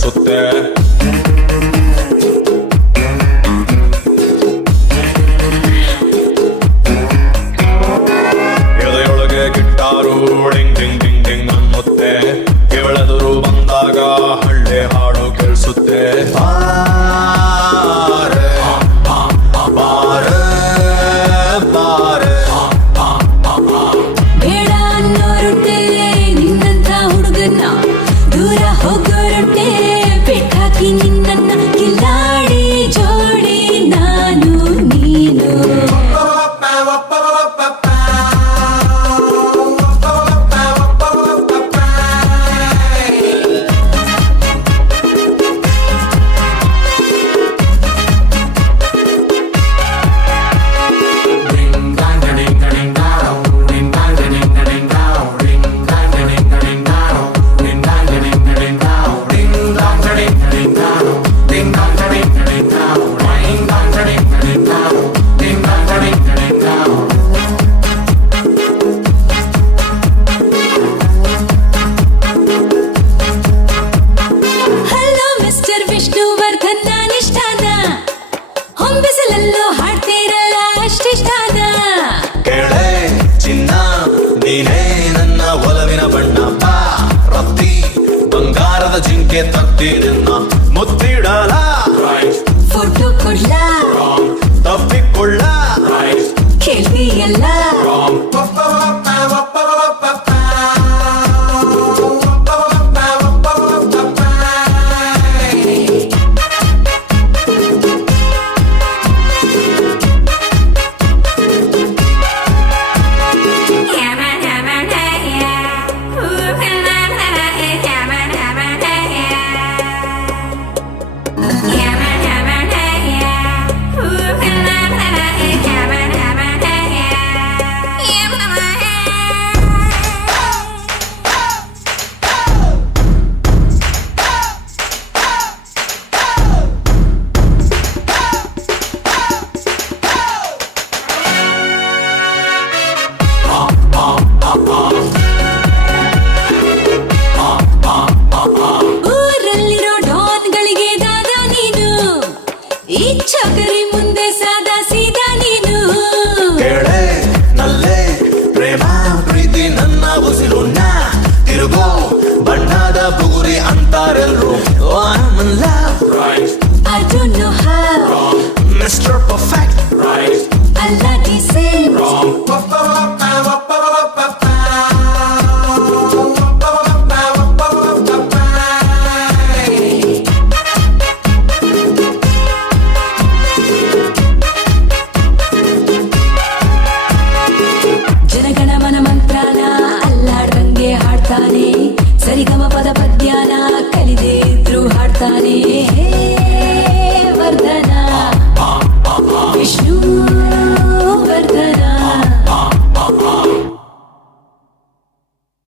ಕೇಳಿಸುತ್ತೆ. ಎದೆಯೊಳಗೆ guitar ding ding ding ding ಅನ್ನುತ್ತೆ. ಕೇಳೆದುರು ಬಂದಾಗ ಹಳ್ಳಿ ಹಾಡು ಕೇಳಿಸುತ್ತೆ. ಬಾರೆ ಬಾರೆ ಬಾರೆ ಬೇಡ ಅನ್ನೋರುಂಟೆ ನಿನ್ನಂತ ಹುಡುಗನ್ನ, ದೂರ ಹೋಗೋರುಂಟೆ ಬೆಟ್ಟಾಕಿ ನಿನ್ನನ್ನ. ಕಿಲ್ಲಾಡಿ ಜೋಡಿ ನಾನು ನೀನು. ಹಲೋ ಮಿಸ್ಟರ್ ವಿಷ್ಣುವರ್ಧನ್, ನಾನಿಷ್ಟಾನ ಹೊಂಬಿಸಲಲ್ಲೂ ಹಾಡ್ತೀರಲ್ಲ ಅಷ್ಟಿಷ್ಟಾನ. ಕೇಳೆ ಚಿನ್ನ ನೀನೇ ನನ್ನ ಒಲವಿನ ಬಣ್ಣ. ಬಾ ರತ್ತಿ ಬಂಗಾರದ ಜಿಂಕೆ ತತ್ತಿ ನಿನ್ನ ಮುತ್ತಿಡಲ. ಫೋಟೋ ಕೊಡ್ಲ ತಪ್ಪಿಕೊಳ್ಳ ಕೇಳ್ತೀಯಲ್ಲ. ಊರಲ್ಲಿರೋ ಡಾನ್ಗಳಿಗೆ ದಾದ ನೀನು, ಈ ಚಕರಿ ಮುಂದೆ ಸಾದಾ ಸೀದಾ ನೀನು. ಕೇಳೆ ನಲ್ಲೆ ಪ್ರೇಮ ಪ್ರೀತಿ ನನ್ನ ಉಸಿರು. ನಾ ತಿರುಗೋ ಬಣ್ಣದ ಬುಗುರಿ ಅಂತಾರೆಲ್ರು. I'm in love, I don't know how, Mr. Perfect, ಅಲ್ಲ decent. ಜನಗಣಮನ ಮಂತ್ರನ ಅಲ್ಲಾಡ್ದಂಗೆ ಹಾಡ್ತಾನೆ. ಸರಿಗಮ ಪದ ಪದ್ಯನ ಕಲಿದೇ ಇದ್ರು ಹಾಡ್ತಾನೆ.